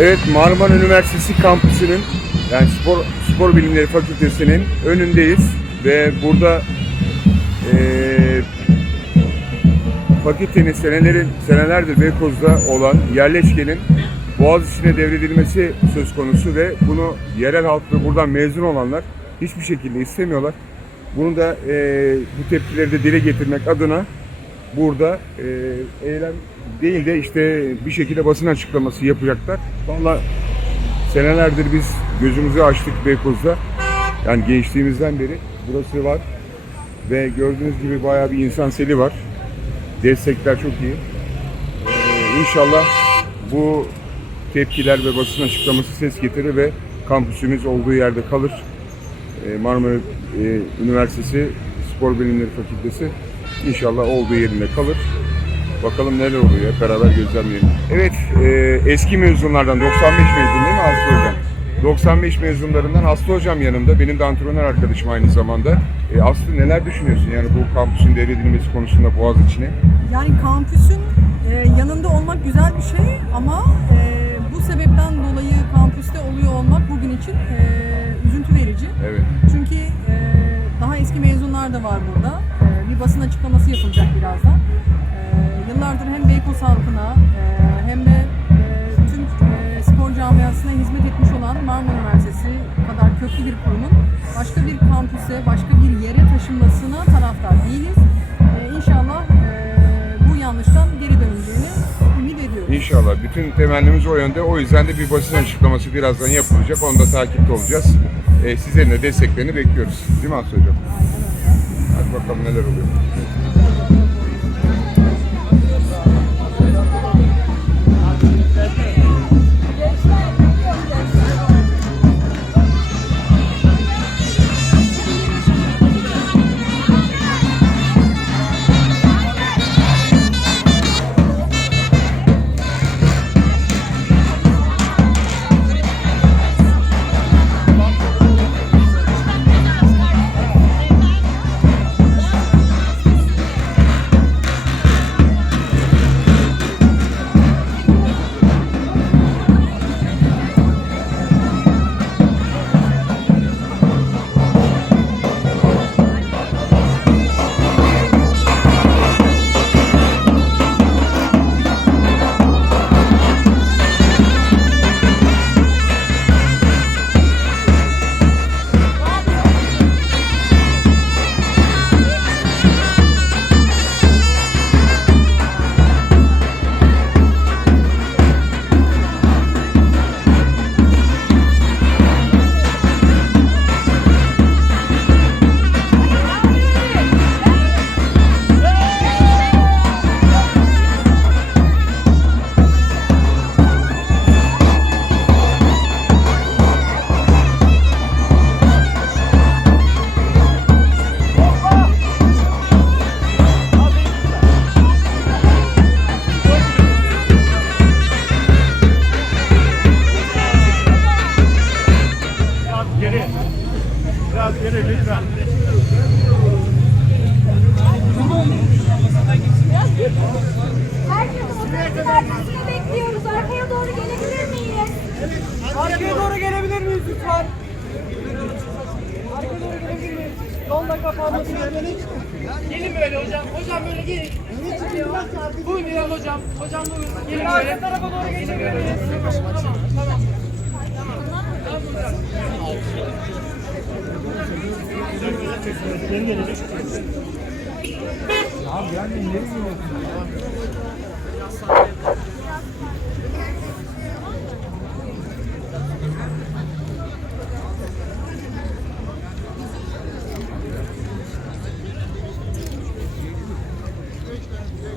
Evet Marmara Üniversitesi kampüsünün yani spor spor bilimleri fakültesinin önündeyiz ve burada eee fakültenin senelerin senelerdir Beykoz'da olan yerleşkenin Boğaziçi'ne devredilmesi söz konusu ve bunu yerel halk ve buradan mezun olanlar hiçbir şekilde istemiyorlar. Bunu da eee, bu tepkileri de dile getirmek adına burada eee eylem değil de işte bir şekilde basın açıklaması yapacaklar. Valla senelerdir biz gözümüzü açtık Beykoz'da. Yani gençliğimizden beri burası var. Ve gördüğünüz gibi bayağı bir insan seli var. Destekler çok iyi. Ee, inşallah bu tepkiler ve basın açıklaması ses getirir ve kampüsümüz olduğu yerde kalır. Ee, Marmara e, Üniversitesi Spor Bilimleri Fakültesi inşallah olduğu yerinde kalır. Bakalım neler oluyor hep beraber gözlemleyelim. Evet e, eski mezunlardan 95 mezun değil mi Aslı Hocam? 95 mezunlarından Aslı Hocam yanımda. Benim de antrenör arkadaşım aynı zamanda. E, Aslı neler düşünüyorsun yani bu kampüsün devredilmesi konusunda Boğaziçi'ne? Yani kampüsün e, yanında olmak güzel bir şey ama e, bu sebepten dolayı kampüste oluyor olmak bugün için e, üzüntü verici. Evet. Çünkü e, daha eski mezunlar da var burada. E, bir basın açıklaması yapılacak birazdan. E, yıllardır hem Beykoz halkına e, hem de e, tüm e, spor camiasına hizmet etmiş olan Marmara Üniversitesi kadar köklü bir kurumun başka bir kampüse, başka bir yere taşınmasına taraftar değiliz. İnşallah bu yanlıştan geri dönüleceğini ümit ediyoruz. İnşallah. Bütün temennimiz o yönde. O yüzden de bir basın açıklaması birazdan yapılacak. Onu da takipte olacağız. E, sizlerin de desteklerini bekliyoruz. Değil mi Aslı Hocam? Hadi bakalım neler oluyor. Yolda kapanması Gelin böyle hocam. Hocam böyle gelin. Buyurun İlhan hocam. Hocam buyurun. Gelin Arka böyle. tarafa doğru miyiz? Tamam tamam.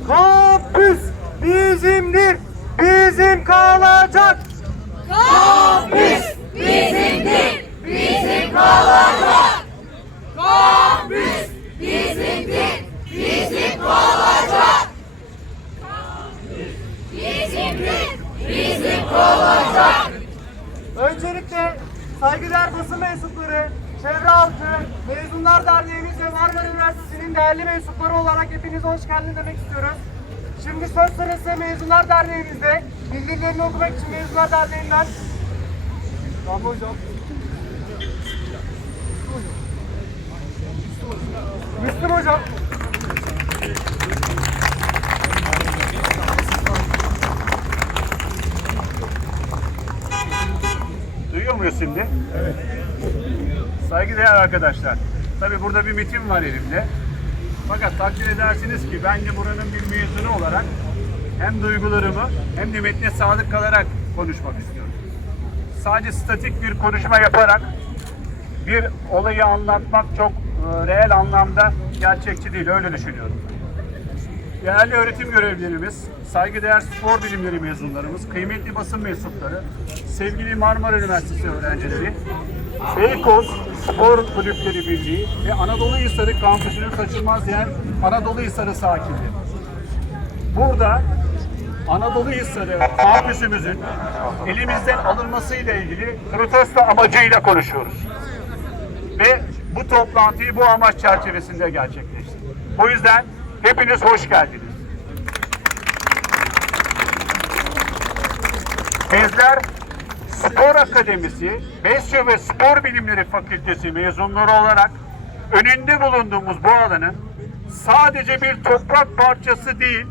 Kampüs bizimdir, bizim kalacak. Öncelikle saygıdeğer basın mensupları, çevre halkı, Mezunlar Derneğimiz ve Marmara Üniversitesi'nin değerli mensupları olarak hepinize hoş geldin demek istiyoruz. Şimdi söz sırası Mezunlar Derneğimizde. Bildirilerini okumak için Mezunlar Derneği'nden. Tamam hocam. Müslüm hocam. Duyuyor muyuz şimdi? Evet. Saygıdeğer arkadaşlar. Tabii burada bir mitin var elimde. Fakat takdir edersiniz ki ben de buranın bir mezunu olarak hem duygularımı hem de metne sadık kalarak konuşmak istiyorum. Sadece statik bir konuşma yaparak bir olayı anlatmak çok e, reel anlamda gerçekçi değil. Öyle düşünüyorum. Değerli öğretim görevlilerimiz, saygıdeğer spor bilimleri mezunlarımız, kıymetli basın mensupları, sevgili Marmara Üniversitesi öğrencileri, Beykoz Spor Kulüpleri Birliği ve Anadolu Hisarı kampüsünün kaçınılmaz yer Anadolu Hisarı sakinleri. Burada Anadolu Hisarı kampüsümüzün elimizden alınmasıyla ilgili protesto amacıyla konuşuyoruz. Ve bu toplantıyı bu amaç çerçevesinde gerçekleştirdik. O yüzden hepiniz hoş geldiniz. Bizler Spor Akademisi, Besyo ve Spor Bilimleri Fakültesi mezunları olarak önünde bulunduğumuz bu alanın sadece bir toprak parçası değil,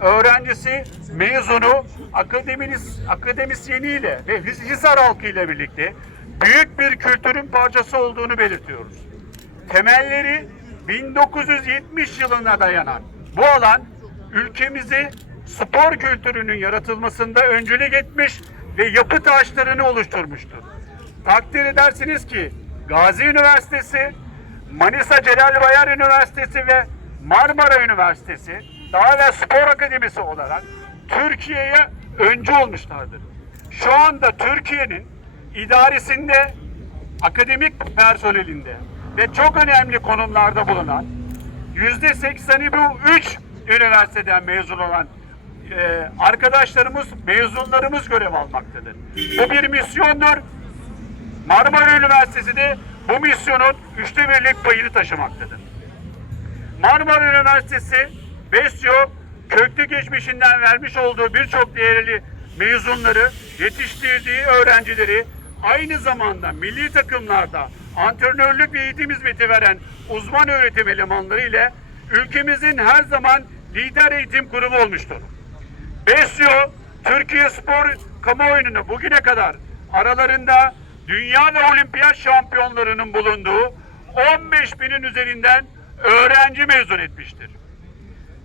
öğrencisi, mezunu, akademis, akademisyeniyle ve Hisar halkıyla birlikte büyük bir kültürün parçası olduğunu belirtiyoruz. Temelleri 1970 yılına dayanan bu alan ülkemizi spor kültürünün yaratılmasında öncülük etmiş ve yapı taşlarını oluşturmuştur. Takdir edersiniz ki Gazi Üniversitesi, Manisa Celal Bayar Üniversitesi ve Marmara Üniversitesi daha evvel spor akademisi olarak Türkiye'ye öncü olmuşlardır. Şu anda Türkiye'nin idaresinde akademik personelinde ve çok önemli konumlarda bulunan yüzde sekseni bu üç üniversiteden mezun olan e, arkadaşlarımız, mezunlarımız görev almaktadır. Bu bir misyondur. Marmara Üniversitesi de bu misyonun üçte birlik payını taşımaktadır. Marmara Üniversitesi Besyo köklü geçmişinden vermiş olduğu birçok değerli mezunları, yetiştirdiği öğrencileri aynı zamanda milli takımlarda antrenörlük ve eğitim hizmeti veren uzman öğretim elemanları ile ülkemizin her zaman lider eğitim kurumu olmuştur. Besyo, Türkiye spor kamuoyunu bugüne kadar aralarında dünya ve olimpiyat şampiyonlarının bulunduğu 15 binin üzerinden öğrenci mezun etmiştir.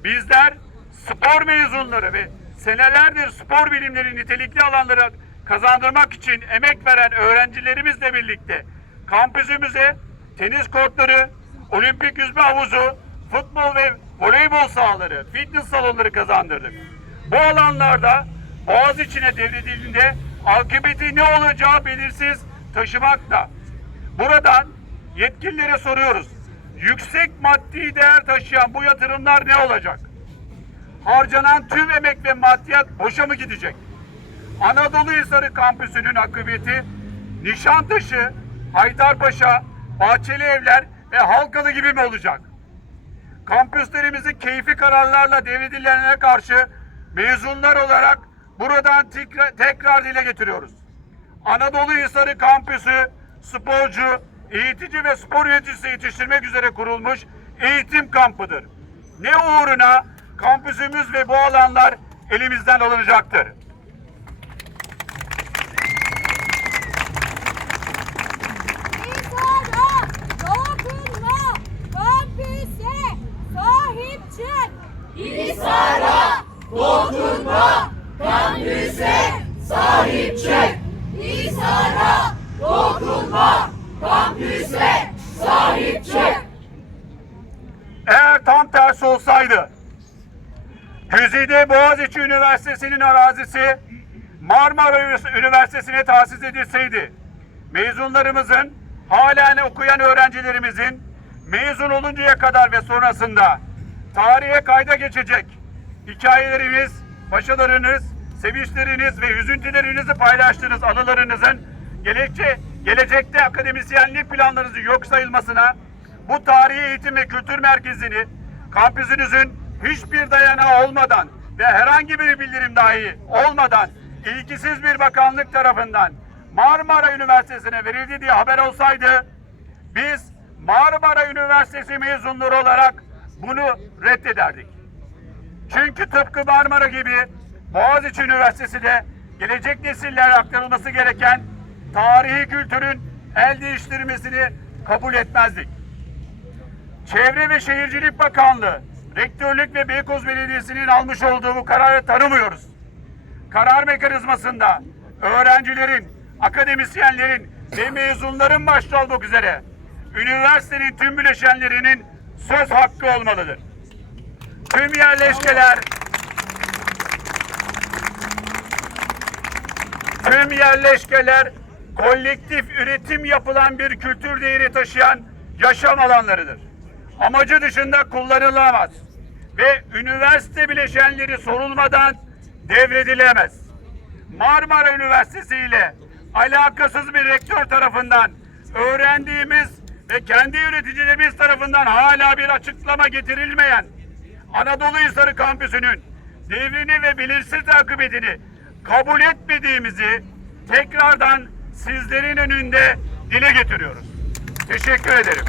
Bizler spor mezunları ve senelerdir spor bilimleri nitelikli alanlara kazandırmak için emek veren öğrencilerimizle birlikte kampüsümüze tenis kortları, olimpik yüzme havuzu, futbol ve voleybol sahaları, fitness salonları kazandırdık. Bu alanlarda boğaz içine devredildiğinde akıbeti ne olacağı belirsiz taşımakta. Buradan yetkililere soruyoruz. Yüksek maddi değer taşıyan bu yatırımlar ne olacak? Harcanan tüm emek ve maddiyat boşa mı gidecek? Anadolu Hisarı kampüsünün akıbeti Nişantaşı, Haydarpaşa, Bahçeli Evler ve Halkalı gibi mi olacak? Kampüslerimizi keyfi kararlarla devredilenlere karşı mezunlar olarak buradan tekrar, tekrar dile getiriyoruz. Anadolu Hisarı kampüsü sporcu, eğitici ve spor yöneticisi yetiştirmek üzere kurulmuş eğitim kampıdır. Ne uğruna kampüsümüz ve bu alanlar elimizden alınacaktır. İnsana dokunma, kampüse sahip çık. İnsana dokunma, kampüse sahip çık. İnsana dokunma, kampüse sahip çık. Tersi olsaydı, Güzide Boğaziçi Üniversitesi'nin arazisi Marmara Üniversitesi'ne tahsis edilseydi, mezunlarımızın, halen okuyan öğrencilerimizin mezun oluncaya kadar ve sonrasında tarihe kayda geçecek hikayeleriniz, başarılarınız, sevinçleriniz ve üzüntülerinizi paylaştığınız anılarınızın gelecekte, gelecekte akademisyenlik planlarınızı yok sayılmasına bu tarihi eğitim ve kültür merkezini kampüsünüzün hiçbir dayanağı olmadan ve herhangi bir bildirim dahi olmadan ilgisiz bir bakanlık tarafından Marmara Üniversitesi'ne verildi diye haber olsaydı biz Marmara Üniversitesi mezunları olarak bunu reddederdik. Çünkü tıpkı Marmara gibi Boğaziçi Üniversitesi de gelecek nesillere aktarılması gereken tarihi kültürün el değiştirmesini kabul etmezdik. Çevre ve Şehircilik Bakanlığı, Rektörlük ve Beykoz Belediyesi'nin almış olduğu bu kararı tanımıyoruz. Karar mekanizmasında öğrencilerin, akademisyenlerin ve mezunların başta olmak üzere üniversitenin tüm bileşenlerinin söz hakkı olmalıdır. Tüm yerleşkeler tüm yerleşkeler kolektif üretim yapılan bir kültür değeri taşıyan yaşam alanlarıdır. Amacı dışında kullanılamaz ve üniversite bileşenleri sorulmadan devredilemez. Marmara Üniversitesi ile alakasız bir rektör tarafından öğrendiğimiz ve kendi yöneticilerimiz tarafından hala bir açıklama getirilmeyen Anadolu Hisarı Kampüsü'nün devrini ve bilinçsiz akıbetini kabul etmediğimizi tekrardan sizlerin önünde dile getiriyoruz. Teşekkür ederim.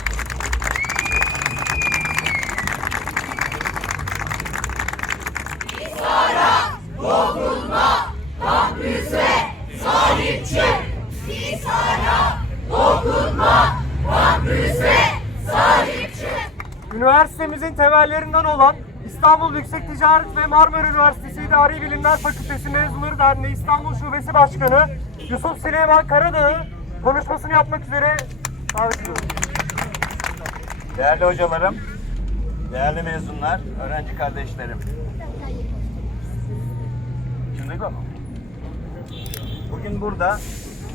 Üniversitemizin temellerinden olan İstanbul Yüksek Ticaret ve Marmara Üniversitesi İdari Bilimler Fakültesi Mezunları Derneği İstanbul Şubesi Başkanı Yusuf Süleyman Karadağ'ı konuşmasını yapmak üzere davet ediyorum. Değerli hocalarım, değerli mezunlar, öğrenci kardeşlerim. Şimdi bu. Bugün burada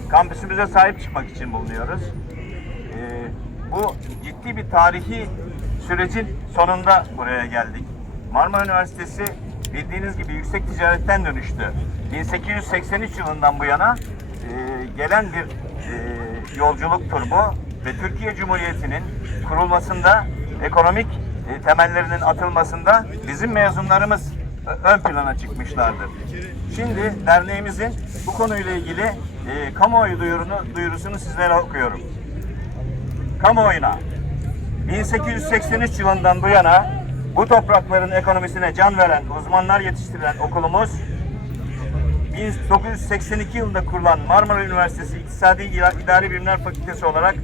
kampüsümüze sahip çıkmak için bulunuyoruz. Ee, bu ciddi bir tarihi sürecin sonunda buraya geldik. Marmara Üniversitesi bildiğiniz gibi yüksek ticaretten dönüştü. 1883 yılından bu yana e, gelen bir e, yolculuktur bu ve Türkiye Cumhuriyeti'nin kurulmasında ekonomik e, temellerinin atılmasında bizim mezunlarımız ö- ön plana çıkmışlardır. Şimdi derneğimizin bu konuyla ilgili e, kamuoyu duyurunu, duyurusunu sizlere okuyorum. Kamuoyuna 1883 yılından bu yana bu toprakların ekonomisine can veren, uzmanlar yetiştirilen okulumuz 1982 yılında kurulan Marmara Üniversitesi İktisadi İdari Bilimler Fakültesi olarak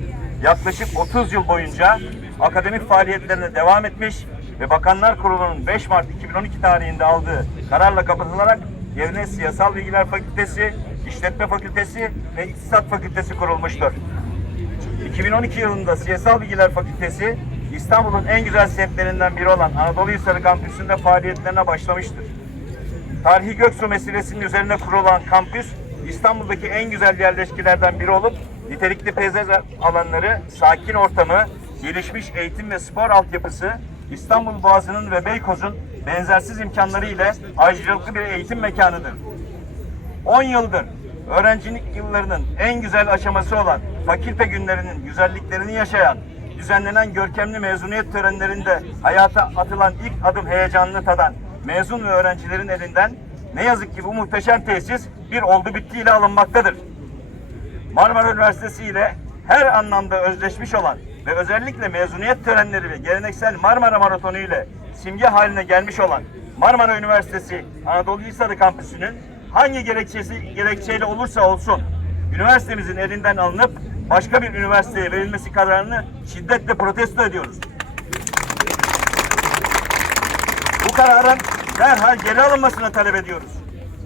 yaklaşık 30 yıl boyunca akademik faaliyetlerine devam etmiş ve Bakanlar Kurulu'nun 5 Mart 2012 tarihinde aldığı kararla kapatılarak yerine Siyasal Bilgiler Fakültesi, İşletme Fakültesi ve İktisat Fakültesi kurulmuştur. 2012 yılında Siyasal Bilgiler Fakültesi İstanbul'un en güzel semtlerinden biri olan Anadolu Hisarı Kampüsü'nde faaliyetlerine başlamıştır. Tarihi Göksu meselesinin üzerine kurulan kampüs İstanbul'daki en güzel yerleşkilerden biri olup nitelikli peyzaj alanları, sakin ortamı, gelişmiş eğitim ve spor altyapısı, İstanbul Boğazı'nın ve Beykoz'un benzersiz imkanları ile ayrıcalıklı bir eğitim mekanıdır. 10 yıldır öğrencilik yıllarının en güzel aşaması olan fakülte günlerinin güzelliklerini yaşayan, düzenlenen görkemli mezuniyet törenlerinde hayata atılan ilk adım heyecanını tadan mezun ve öğrencilerin elinden ne yazık ki bu muhteşem tesis bir oldu bittiyle alınmaktadır. Marmara Üniversitesi ile her anlamda özleşmiş olan ve özellikle mezuniyet törenleri ve geleneksel Marmara Maratonu ile simge haline gelmiş olan Marmara Üniversitesi Anadolu Hisarı Kampüsü'nün hangi gerekçesi gerekçeyle olursa olsun üniversitemizin elinden alınıp başka bir üniversiteye verilmesi kararını şiddetle protesto ediyoruz. Bu kararın derhal geri alınmasını talep ediyoruz.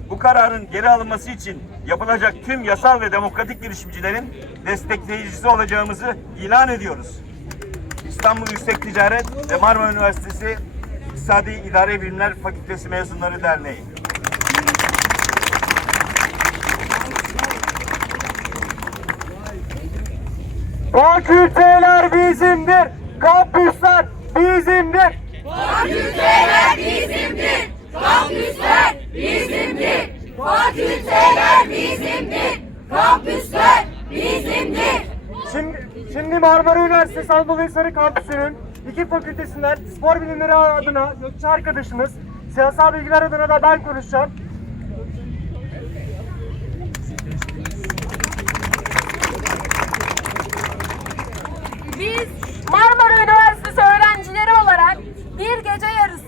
Bu kararın geri alınması için yapılacak tüm yasal ve demokratik girişimcilerin destekleyicisi olacağımızı ilan ediyoruz. İstanbul Yüksek Ticaret ve Marmara Üniversitesi İktisadi İdare Bilimler Fakültesi Mezunları Derneği. Fakülteler bizimdir, kampüsler bizimdir. Fakülteler bizimdir. Kampüsler bizimdir. Fakülteler bizimdir. Kampüsler bizimdir. Şimdi, şimdi Marmara Üniversitesi Anadolu Hisarı Kampüsü'nün iki fakültesinden spor bilimleri adına Gökçe arkadaşımız Siyasal bilgiler adına da ben konuşacağım. Biz Marmara Üniversitesi öğrencileri olarak bir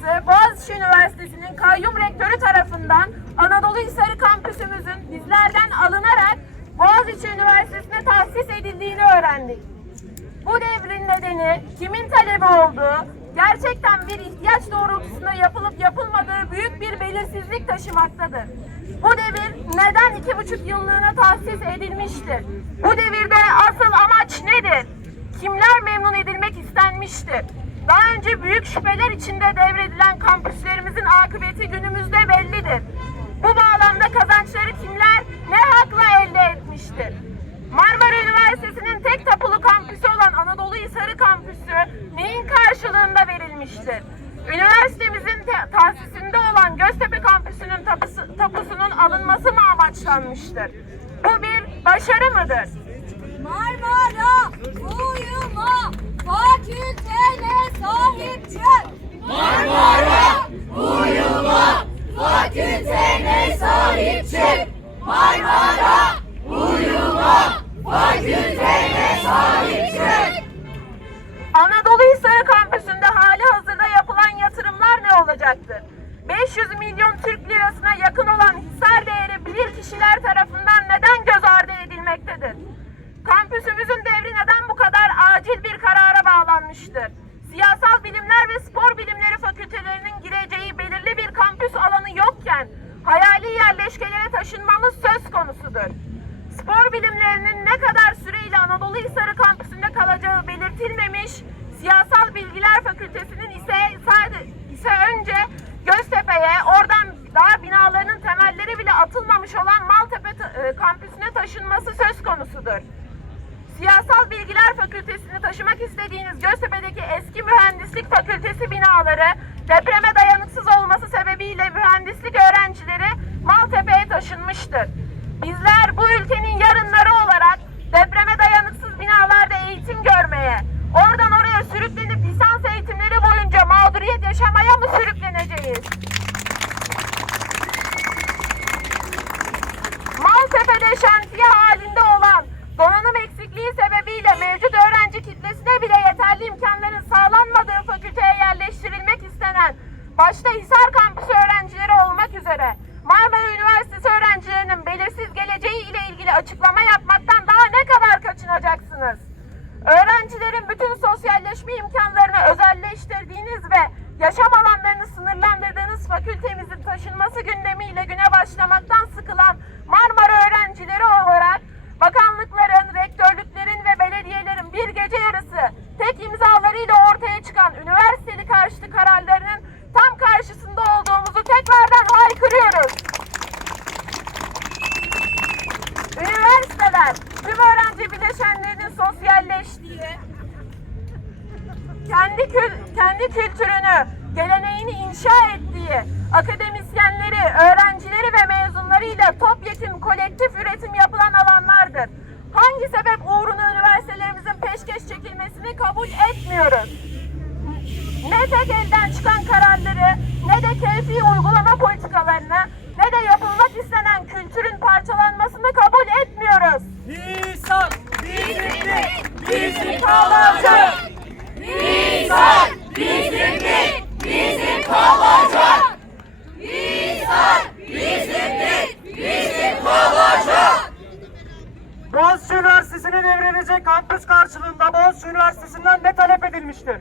yarısı Boğaziçi Üniversitesi'nin kayyum rektörü tarafından Anadolu Hisarı kampüsümüzün bizlerden alınarak Boğaziçi Üniversitesi'ne tahsis edildiğini öğrendik. Bu devrin nedeni kimin talebi olduğu, gerçekten bir ihtiyaç doğrultusunda yapılıp yapılmadığı büyük bir belirsizlik taşımaktadır. Bu devir neden iki buçuk yıllığına tahsis edilmiştir? Bu devirde asıl amaç nedir? Kimler memnun edilmek istenmiştir? Daha önce büyük şüpheler içinde devredilen kampüslerimizin akıbeti günümüzde bellidir. Bu bağlamda kazançları kimler ne hakla elde etmiştir? Marmara Üniversitesi'nin tek tapulu kampüsü olan Anadolu Hisarı kampüsü neyin karşılığında verilmiştir? Üniversitemizin te- tahsisinde olan Göztepe kampüsünün tapusu- tapusunun alınması mı amaçlanmıştır? Bu bir başarı mıdır? Marmara uyuma fakültene sahip çık. Marmara uyuma fakültene sahip çık. Marmara uyuma fakültene sahip çık. Anadolu Hisarı kampüsünde hali hazırda yapılan yatırımlar ne olacaktır? 500 milyon Türk lirasına yakın olan hisar değeri bilir kişiler tarafından neden göz ardı edilmektedir? Kampüsümüzün devri neden kadar acil bir karara bağlanmıştır? Siyasal bilimler ve spor bilimleri fakültelerinin gireceği belirli bir kampüs alanı yokken hayali yerleşkelere taşınmamız söz konusudur. Spor bilimlerinin ne kadar süreyle Anadolu Hisarı kampüsünde kalacağı belirtilmemiş, Siyasal Bilgiler Fakültesinin ise sadece ise önce Göztepe'ye, oradan daha binalarının temelleri bile atılmamış olan Maltepe ta- e, kampüsüne taşınması söz konusudur. Siyasal Bilgiler Fakültesini taşımak istediğiniz Göztepe'deki eski mühendislik fakültesi binaları depreme dayanıksız olması sebebiyle mühendislik öğrencileri Maltepe'ye taşınmıştır. Bizler bu ülkenin yarınları olarak depreme dayanıksız binalarda eğitim görmeye, oradan oraya sürüklenip lisans eğitimleri boyunca mağduriyet yaşamaya mı sürükleneceğiz? Maltepe'de şantiye halinde olan donanım eksikliği sebebiyle mevcut öğrenci kitlesine bile yeterli imkanların sağlanmadığı fakülteye yerleştirilmek istenen başta Hisar kampüsü öğrencileri olmak üzere Marmara Üniversitesi öğrencilerinin belirsiz geleceği ile ilgili açıklama yapmaktan daha ne kadar kaçınacaksınız? Öğrencilerin bütün sosyalleşme imkanlarını özelleştirdiğiniz ve yaşam alanlarını sınırlandırdığınız fakültemizin taşınması gündemiyle güne başlamaktan Üniversiteler, tüm öğrenci bileşenlerinin sosyalleştiği, kendi kül kendi kültürünü, geleneğini inşa ettiği, akademisyenleri, öğrencileri ve mezunlarıyla topyekun kolektif üretim yapılan alanlardır. Hangi sebep uğruna üniversitelerimizin peşkeş çekilmesini kabul etmiyoruz. Ne tek elden çıkan kararları, ne de keyfi uygulama politikalarını, ne de yapılmak istenen kültürün parçalanmasını kabul etmiyoruz. Nisan bizimdir, Bizim kalacak. Nisan bizimdir, bizim kalacak. Nisan bizimdir, bizim kalacak. Boğaziçi Üniversitesi'ne devrilecek kampüs karşılığında Boğaziçi Üniversitesi'nden ne talep edilmiştir?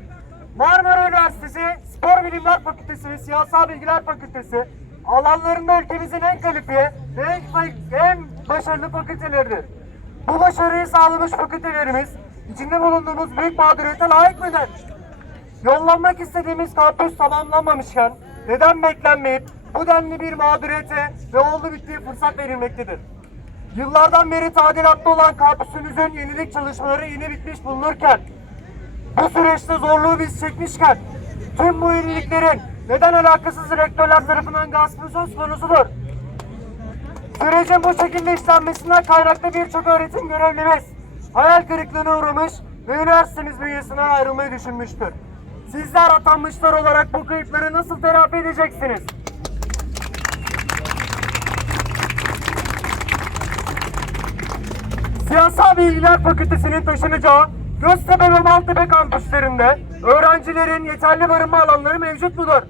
Marmara Üniversitesi, Spor Bilimler Fakültesi ve Siyasal Bilgiler Fakültesi alanlarında ülkemizin en kalifiye en, en başarılı fakülteleridir. Bu başarıyı sağlamış fakültelerimiz içinde bulunduğumuz büyük mağduriyete layık mıdır? Yollanmak istediğimiz kampüs tamamlanmamışken neden beklenmeyip bu denli bir mağduriyete ve oldu bittiği fırsat verilmektedir? Yıllardan beri tadilatta olan kampüsümüzün yenilik çalışmaları yeni bitmiş bulunurken, bu süreçte zorluğu biz çekmişken, tüm bu yeniliklerin neden alakasız rektörler tarafından gaspı söz konusudur? Sürecin bu şekilde işlenmesinden kaynaklı birçok öğretim görevlimiz hayal kırıklığına uğramış ve üniversitemiz bünyesinden ayrılmayı düşünmüştür. Sizler atanmışlar olarak bu kayıpları nasıl telafi edeceksiniz? Siyasal Bilgiler Fakültesinin taşınacağı Göztepe ve Maltepe kampüslerinde öğrencilerin yeterli barınma alanları mevcut mudur?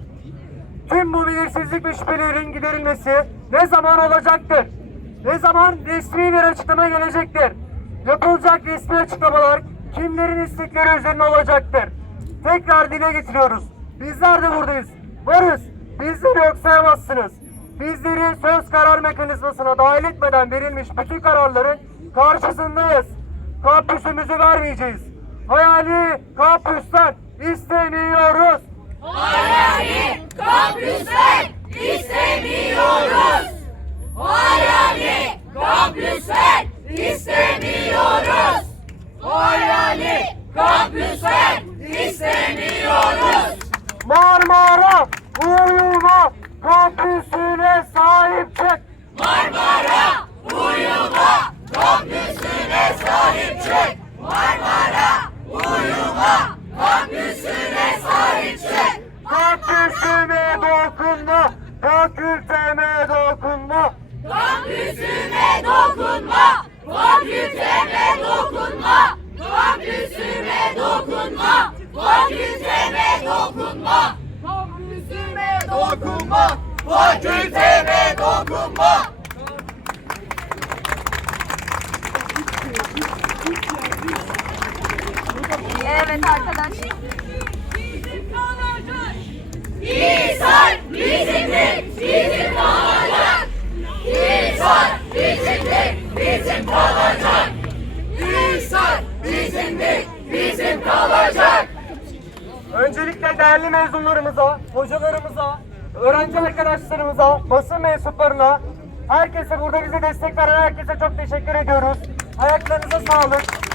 Tüm bu belirsizlik ve şüphelerin giderilmesi ne zaman olacaktır? Ne zaman resmi bir açıklama gelecektir? Yapılacak resmi açıklamalar kimlerin istekleri üzerine olacaktır? Tekrar dile getiriyoruz. Bizler de buradayız. Varız. Bizleri yok sayamazsınız. Bizleri söz karar mekanizmasına dahil etmeden verilmiş bütün kararların karşısındayız. Kampüsümüzü vermeyeceğiz. Hayali kampüsten istemiyoruz. Hayali kampüsler istemiyoruz. Hayali kampüsler istemiyoruz. Hayali kampüsler istemiyoruz. Marmara Uyuma kampüsüne sahip çık. Marmara uyuma kampüsüne sahip çık. Marmara uyuma kampüsüne sahip çık. Kampüsüme dokunma, fakülteme dokunma. Kampüsüme dokunma, fakülteme dokunma, kampüsüme dokunma, fakülteme dokunma, kampüsüme dokunma, fakülteme dokunma. Evet arkadaşlar. İnsan bizimdir, bizim kalacak. İnsan bizimdir, bizim kalacak. İnsan bizimdir, bizim kalacak. Öncelikle değerli mezunlarımıza, hocalarımıza, öğrenci arkadaşlarımıza, basın mensuplarına, herkese burada bize destek veren herkese çok teşekkür ediyoruz. Ayaklarınıza sağlık.